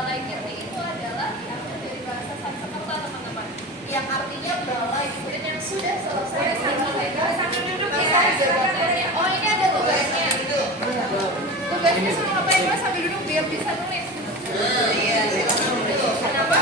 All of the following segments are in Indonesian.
balai kirti itu adalah diambil dari bahasa Sanskerta, teman-teman. Yang artinya balai, kemudian yang sudah selesai sambil duduk ya jabatannya. Oh, ini ada tugasnya. Tugasnya suruh ngapain Mas sambil duduk biar bisa nulis. Iya, kenapa?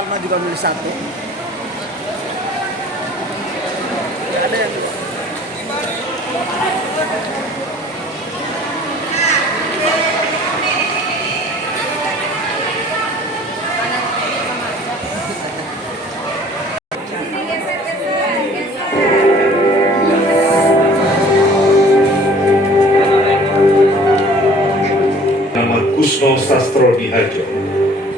Alma juga nulis satu. Ya, ada yang dua. Nama Kusno Sastrodihardjo,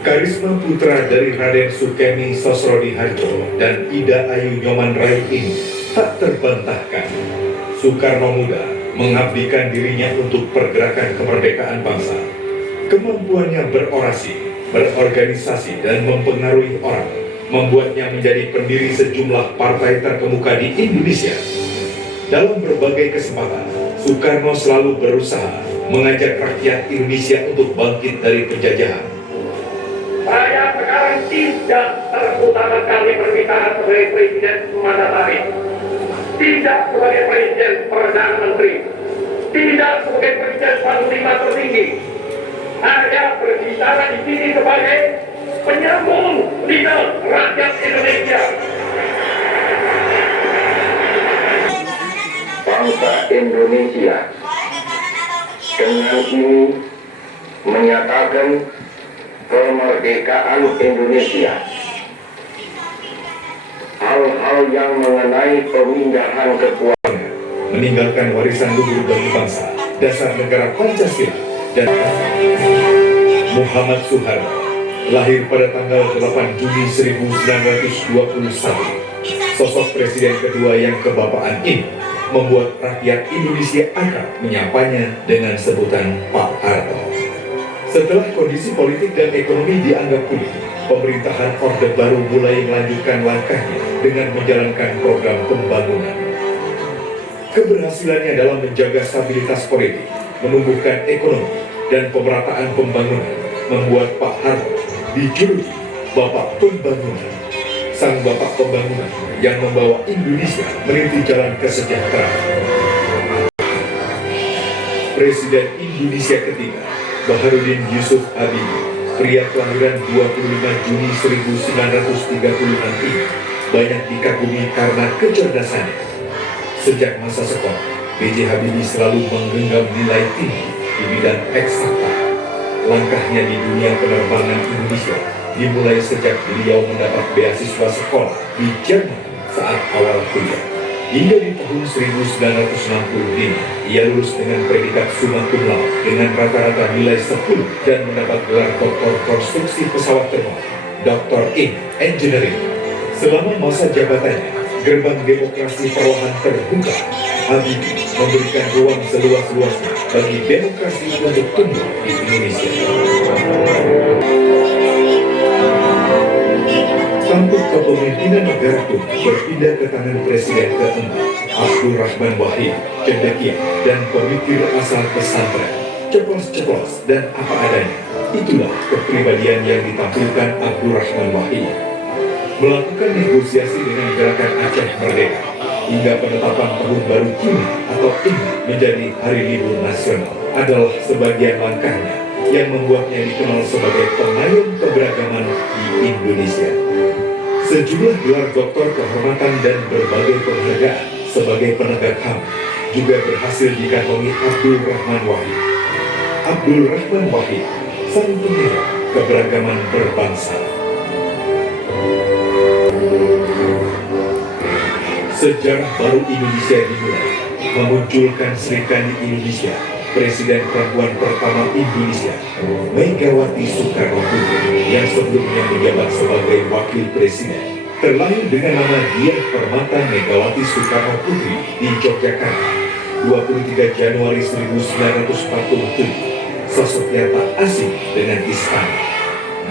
karisma putra dari Raden Sukemi Sastrodihardjo dan Ida Ayu Nyoman Rai ini tak terbantahkan. Soekarno muda mengabdikan dirinya untuk pergerakan kemerdekaan bangsa. Kemampuannya berorasi, berorganisasi, dan mempengaruhi orang membuatnya menjadi pendiri sejumlah partai terkemuka di Indonesia. Dalam berbagai kesempatan, Soekarno selalu berusaha mengajak rakyat Indonesia untuk bangkit dari penjajahan. Saya sekarang tidak terutama kali permintaan sebagai Presiden Mandatari, tidak sebagai Presiden Perdana Menteri, tidak sebagai Presiden Panglima Tertinggi. Saya berbicara di sini sebagai penyambung lidah rakyat Indonesia. Bangsa Indonesia dengan ini menyatakan kemerdekaan Indonesia. Hal-hal yang mengenai pemindahan kekuasaan, Meninggalkan warisan luhur bagi bangsa, dasar negara Pancasila, dan Muhammad Soeharto lahir pada tanggal 8 Juni 1921. Sosok presiden kedua yang kebapaan ini membuat rakyat Indonesia akrab menyapanya dengan sebutan Pak Harto. Setelah kondisi politik dan ekonomi dianggap pulih, pemerintahan Orde Baru mulai melanjutkan langkahnya dengan menjalankan program pembangunan. Keberhasilannya dalam menjaga stabilitas politik, menumbuhkan ekonomi, dan pemerataan pembangunan membuat Pak Harto dijuluki Bapak Pembangunan. Sang Bapak Pembangunan yang membawa Indonesia merintis jalan kesejahteraan. Presiden Indonesia ketiga, Baharudin Yusuf Habibie, pria kelahiran 25 Juni 1936 ini, banyak dikagumi karena kecerdasannya. Sejak masa sekolah, B.J. Habibie selalu menggenggam nilai tinggi di bidang eksakta. Langkahnya di dunia penerbangan Indonesia dimulai sejak beliau mendapat beasiswa sekolah di Jerman saat awal kuliah. Hingga di tahun 1965, ia lulus dengan predikat summa cum laude dengan rata-rata nilai 10 dan mendapat gelar doktor konstruksi pesawat terbang, Dr. in Engineering. Selama masa jabatannya, gerbang demokrasi perlahan terbuka. Habibie memberikan ruang seluas-luasnya bagi demokrasi untuk tumbuh di Indonesia. Tampuk kepemimpinan negara pun berpindah ke tangan Presiden ke-6, Abdul Rahman Wahid, cendekia dan pemikir asal pesantren, ceplos-ceplos dan apa adanya. Itulah kepribadian yang ditampilkan Abdul Rahman Wahid. Melakukan negosiasi dengan gerakan Aceh Merdeka, hingga penetapan tahun baru Cina atau Imlek menjadi hari libur nasional adalah sebagian langkahnya yang membuatnya dikenal sebagai pengayom keberagaman di Indonesia. Sejumlah gelar doktor kehormatan dan berbagai penghargaan sebagai penegak HAM juga berhasil dikantongi Abdul Rahman Wahid. Abdul Rahman Wahid, sang penyayang keberagaman berbangsa. Sejarah baru Indonesia dimulai, memunculkan Sri Kandi Indonesia, Presiden perempuan pertama Indonesia, Megawati Soekarno Putri, yang sebelumnya menjabat sebagai Wakil Presiden, terlahir dengan nama Diah Permata Megawati Soekarno Putri di Yogyakarta, 23 Januari 1947. Sosoknya tak asing dengan istana.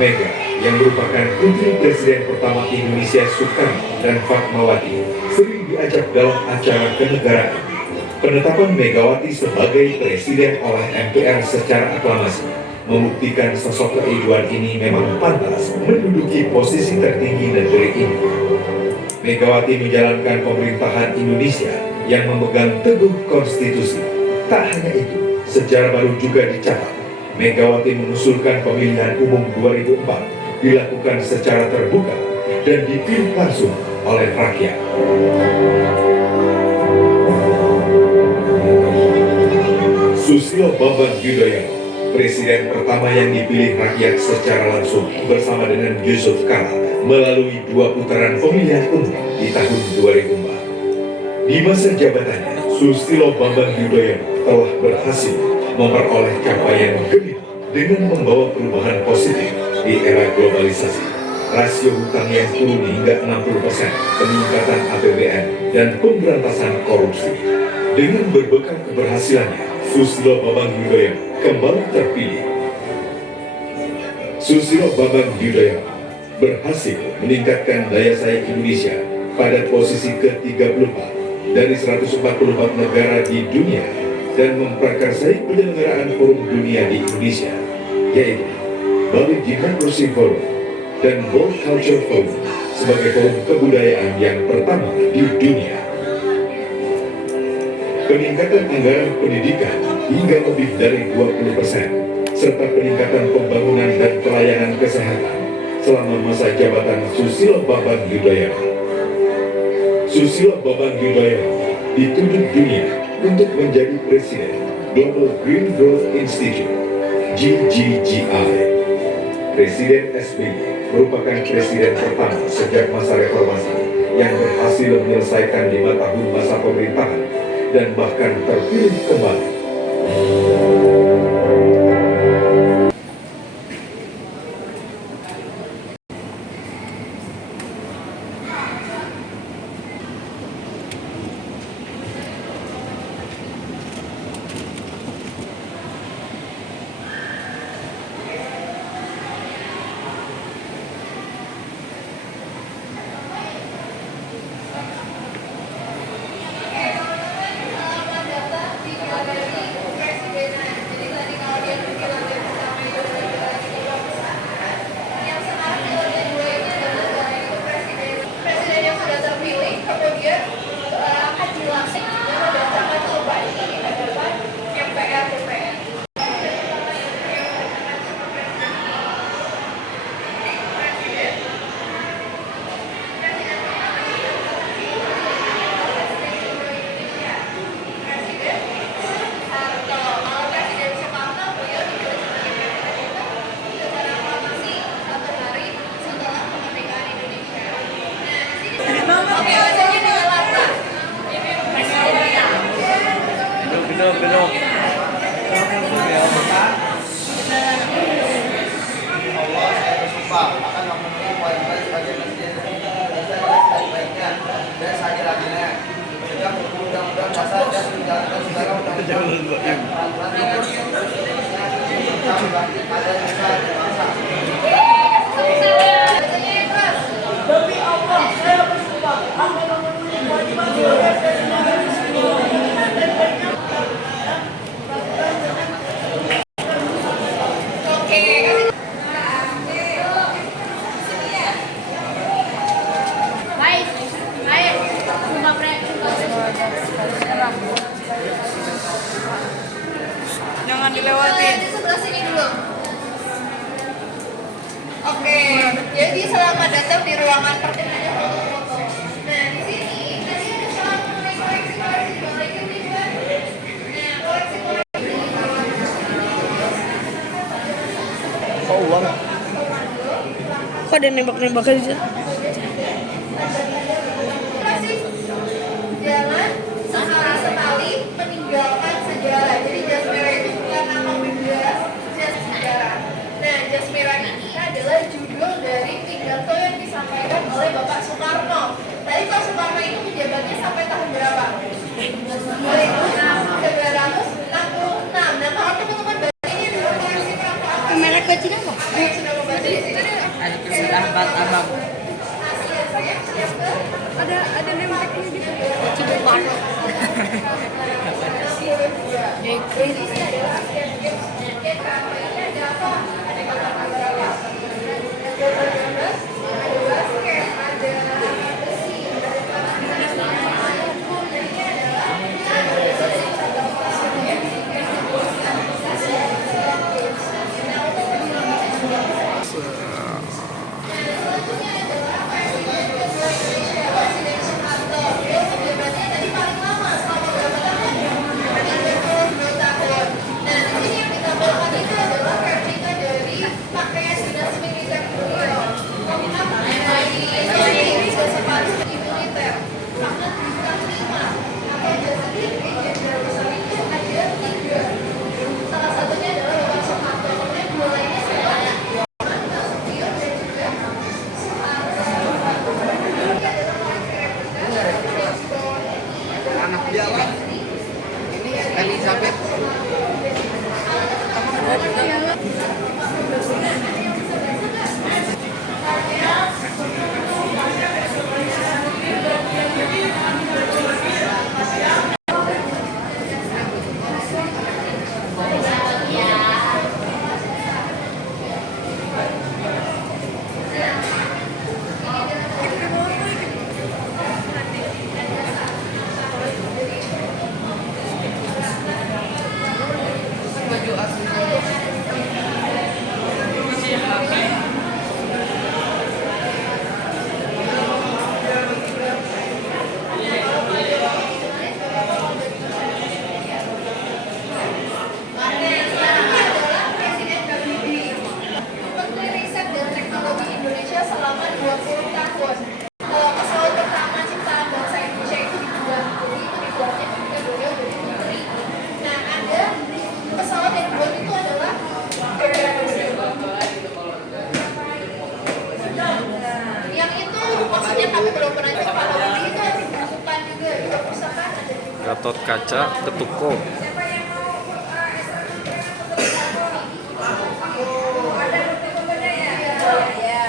Mega, yang merupakan putri Presiden pertama Indonesia Soekarno dan Fatmawati, sering diajak dalam acara kenegaraan. Penetapan Megawati sebagai presiden oleh MPR secara aklamasi membuktikan sosok keibuan ini memang pantas menduduki posisi tertinggi negeri ini. Megawati menjalankan pemerintahan Indonesia yang memegang teguh konstitusi. Tak hanya itu, sejarah baru juga dicatat. Megawati mengusulkan pemilihan umum 2004 dilakukan secara terbuka dan dipilih langsung oleh rakyat. Susilo Bambang Yudhoyono, presiden pertama yang dipilih rakyat secara langsung bersama dengan Yusuf Kala melalui 2 putaran pemilihan umum di tahun 2004. Di masa jabatannya, Susilo Bambang Yudhoyono telah berhasil memperoleh capaian gemilang dengan membawa perubahan positif di era globalisasi. Rasio hutang yang turun hingga 60%, peningkatan APBN, dan pemberantasan korupsi. Dengan berbekal keberhasilannya, Susilo Bambang Yudhoyono kembali terpilih. Susilo Bambang Yudhoyono berhasil meningkatkan daya saing Indonesia pada posisi ke-34 dari 144 negara di dunia dan memprakarsai penyelenggaraan forum dunia di Indonesia, yaitu Bali Democracy Forum dan World Culture Forum sebagai forum kebudayaan yang pertama di dunia. Peningkatan anggaran pendidikan hingga lebih dari 20%, serta peningkatan pembangunan dan pelayanan kesehatan selama masa jabatan Susilo Bambang Yudhoyono. Susilo Bambang Yudhoyono ditunjuk dunia untuk menjadi presiden Global Green Growth Institute (GGGI). Presiden SBY merupakan presiden pertama sejak masa reformasi yang berhasil menyelesaikan 5 tahun masa pemerintahan dan bahkan terpilih kembali. Jangan dilewatin. Di sebelah sini dulu. Oke, jadi selamat datang di ruangan pertemuan foto-foto. Nah, di sini tadi ada soal mengenai koleksi-koleksi boleh ikut kan? Nah, koleksi-koleksi Oh, uang. Kok ada nembak-nembakan di sana? jangan sekali sekali meninggalkan sejarah. Jadi jas merah itu bukan nama benda, jas sejarah. Nah, jas merah ini adalah judul dari pidato yang disampaikan oleh Bapak Soekarno. Tadi Pak Soekarno itu menjabatnya sampai tahun berapa? 1966. Nah, kalau teman-teman baca ini adalah koleksi perangko apa? Merek kecil apa? Ayo, sudah mau baca di sini? Ada kesahabat abang. Ada nembaknya gitu. Cibukan. Salah satunya adalah Bapak Soeharto. Kemudian dua lainnya adalah Anak dia apa? Elizabeth. Baju asli. Menteri Riset dan Teknologi Indonesia selama 20 tahun. Pesawat pertama ciptaan bangsa Indonesia itu dibuat. Jadi itu dibuatnya ketika beliau jadi menteri. Nah, ada pesawat yang dibuat itu adalah yang itu maksudnya kami belum pernah coba. Kalau beli itu harus dimasukkan juga di perpustakaan ada juga. Gatot Kaca Ketuko. Siapa yang mau ada foto-fotonya ya? Ya.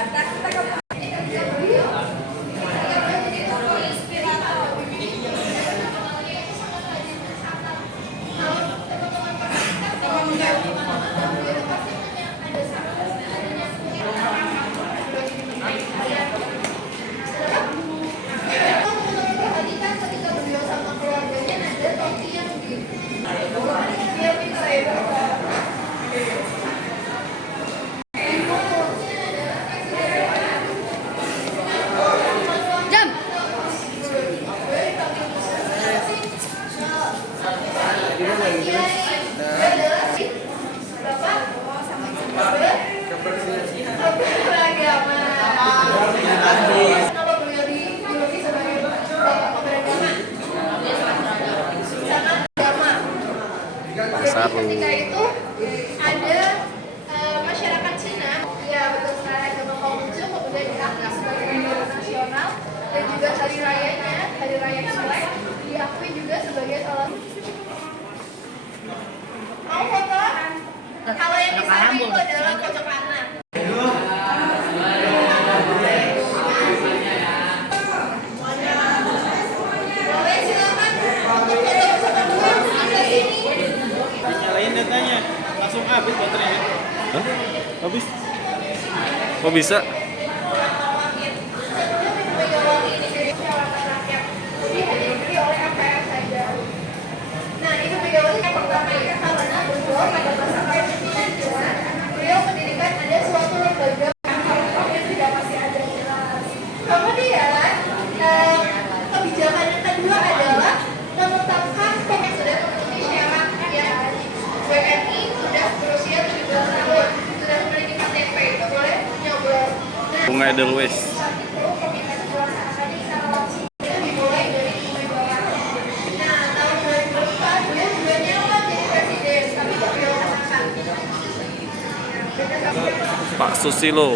Perhatikan ketika beliau sama keluarganya ada topi yang di itu adalah pojok kanan. Boleh silakan untuk foto bersama dua sebelah sini. Nyalain datanya, langsung habis baterainya. Hah? Habis. Kok bisa? Nah, itu megawati yang pertama ya, karena beliau pada masa kepemimpinan beliau mendirikan ada suatu lembaga yang tidak masih ada jelas. Kemudian kebijakan yang kedua adalah menetapkan yang sudah memenuhi syarat ya WNI sudah berusia 17 tahun, sudah memiliki KTP, itu boleh nyoblos. Nah, Bunga Edelweiss. saat itu komunitas pelaksanaan secara langsung itu dimulai dari Megawati. Nah, tahun 2004 beliau juga nyalon jadi presiden, tapi tidak beliau menang. Pak Susilo.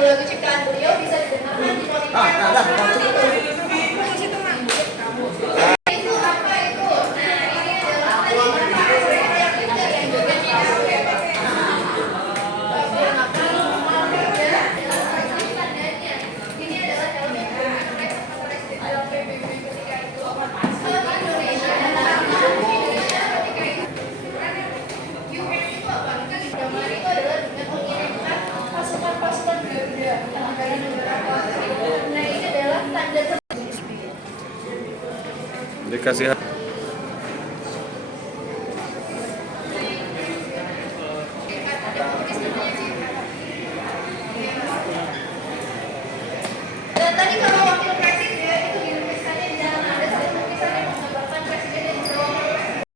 Lagu ciptaan beliau bisa didengarkan di Spotify. Itu apa itu? Nah, ini adalah yang juga ini adalah dalam PBB ketika itu Indonesia ketika itu UN itu apa? Kan gambar itu adalah dengan mengirimkan pasukan-pasukan Garuda dari beberapa nah ini adalah tanda Dikasih dan tadi kalau